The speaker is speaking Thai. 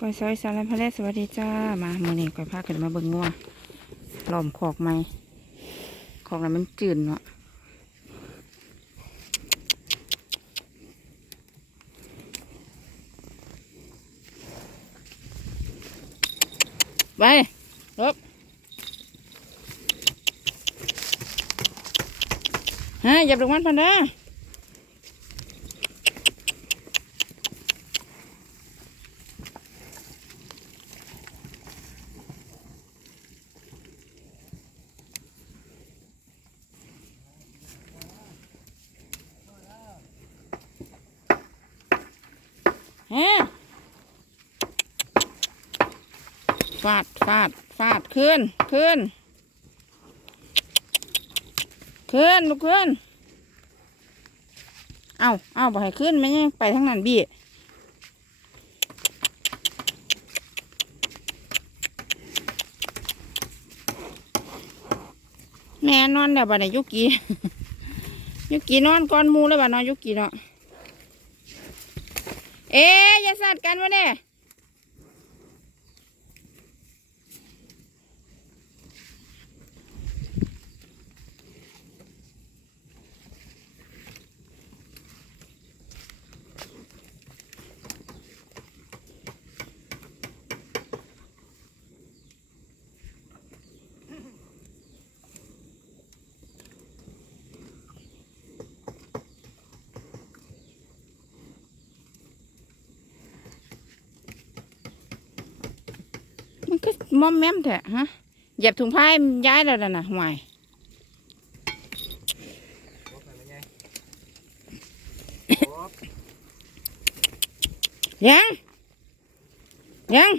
ก้อยซอยสารพัดสวัสดีจ้า มามือนี้ก้อยพาขึ้นมาเบิ่งงัวหล้อมขอกไหมขอกนั้นมันจืดเนาะไปลบฮะอย่าลงมันพันเด้อ ฮะฟาดฟาดฟาดขึ้นขึ้นขึ้นลุกขึ้น เอาเอาบ่ให้ขึ้นไม่ยังไปทางนั้นบี้แม่นอนแล้วบ่ได้ยุกี้ยุกี้นอนก่อนมูแล้วบ่นอนยุกี้เนาะ เอ๊ะอย่าสัตว์กันวะเนี่ย มันก็มอมแมมแท้ฮะเหยียบถุงผ้าให้มันย้ายแล้วน่ะนะห่วยยังยัง